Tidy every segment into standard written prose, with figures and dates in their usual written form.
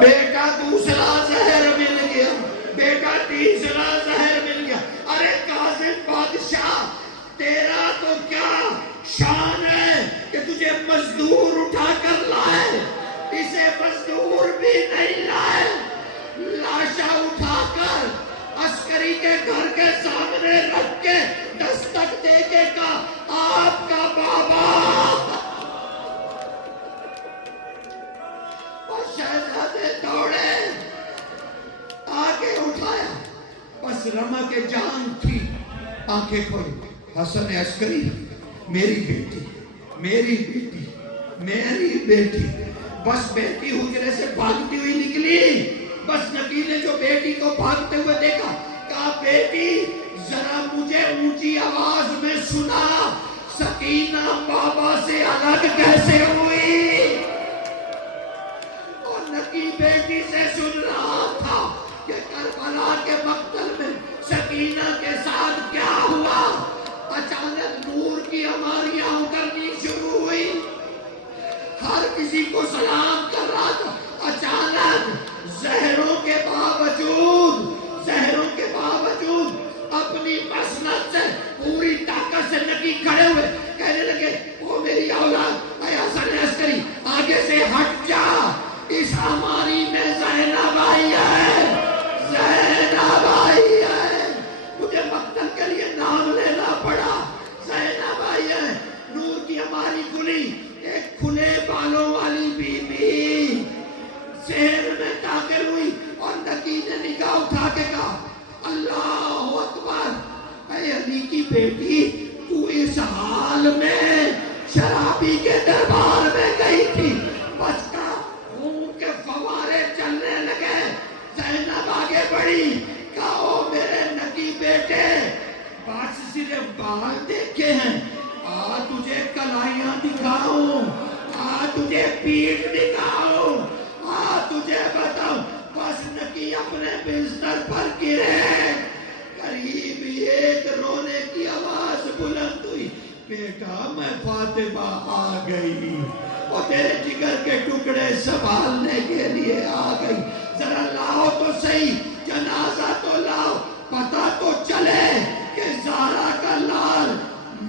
بیٹا دوسرا زہر مل گیا، بیٹا تیسرا زہر مل گیا۔ ارے کاظم بادشاہ، تیرا تو کیا شان ہے کہ تجھے مزدور اٹھا کر لائے، اسے مزدور بھی نہیں لائے، لاشا اٹھا کر عسکری کے گھر کے سامنے رکھ کے دستک دے کے کہا آپ کا بابا، اور شہزادے دوڑے آگے اٹھایا، بس رمق جان تھی، آنکھیں کھولی، حسن عسکری میری بیٹی، میری بیٹی، میری بیٹی، بس بیٹی حجرے سے بھاگتی ہوئی نکلی، بس نبی نے جو بیٹی کو بھاگتے ہوئے دیکھا، کہا بیٹی ذرا مجھے اونچی آواز میں سنا، سکینہ بابا سے الگ کیسے ہوئی؟ اور نبی بیٹی سے سن رہا تھا کہ کربلا کے مقتل میں سکینہ کے ساتھ کیا ہوا۔ اچانک نور کی ہماریاں اترنی شروع ہوئی، ہر کسی کو سلام کر رہا تھا۔ اچانک زہروں کے باوجود اپنی مسند سے پوری طاقت سے نکی کھڑے ہوئے کہنے لگے او میری اولاد، اے حسن عسکری آگے سے ہٹ جا، اس ہماری میں زینب آئی ہے، زینب آئی ہے، مجھے مقتل کے لیے نام لینا پڑا، زینب آئی ہے۔ نور کی ہماری گلی، ایک کھلے بالوں والی بی بی شہر میں داخل ہوئی، اور نکی نے نگاہ اٹھا کے کہا اللہ اکبر، اے علی کی بیٹی تو اس حال میں شرابی کے دربار میں گئی تھی؟ بس کا خون کے فوارے چلنے لگے۔ زینب آگے بڑھی، کہا او میرے نکی بیٹے، بس صرف بال دیکھے ہیں، آ تجھے کلائیاں دکھاؤں، آ تجھے پیٹھ دکھاؤں، آ تجھے بتاؤں۔ بس نکی اپنے بستر پر گرے، قریب ایک رونے کی آواز بلند ہوئی، بیٹا میں فاطمہ آ گئی، اور تیرے جگر کے ٹکڑے سنبھالنے کے لیے آ گئی، ذرا لاؤ تو صحیح، جنازہ تو لاؤ، پتہ تو چلے کہ زہرا کا لال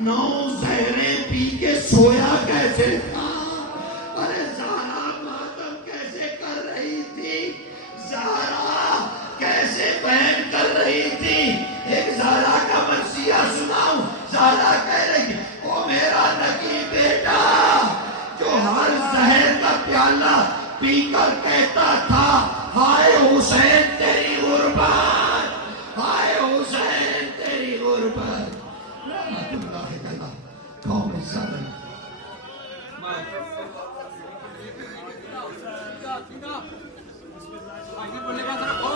9 زہریں پی کے سویا کیسے تھا۔ ارے زہرا ماتم کیسے کر رہی تھی، زہرا کیسے بہن کر رہی تھی۔ ایک زہرا کا مرثیہ سناؤں، زہرا کہہ رہی او میرا نکی بیٹا، جو ہر زہر کا پیالہ پی کر کہتا تھا ہائے حسین تیری غربت، ہائے حسین تیری غربت۔ رحمت اللہ تعالیٰ قوم صدر آگے بولنے کا رکھو،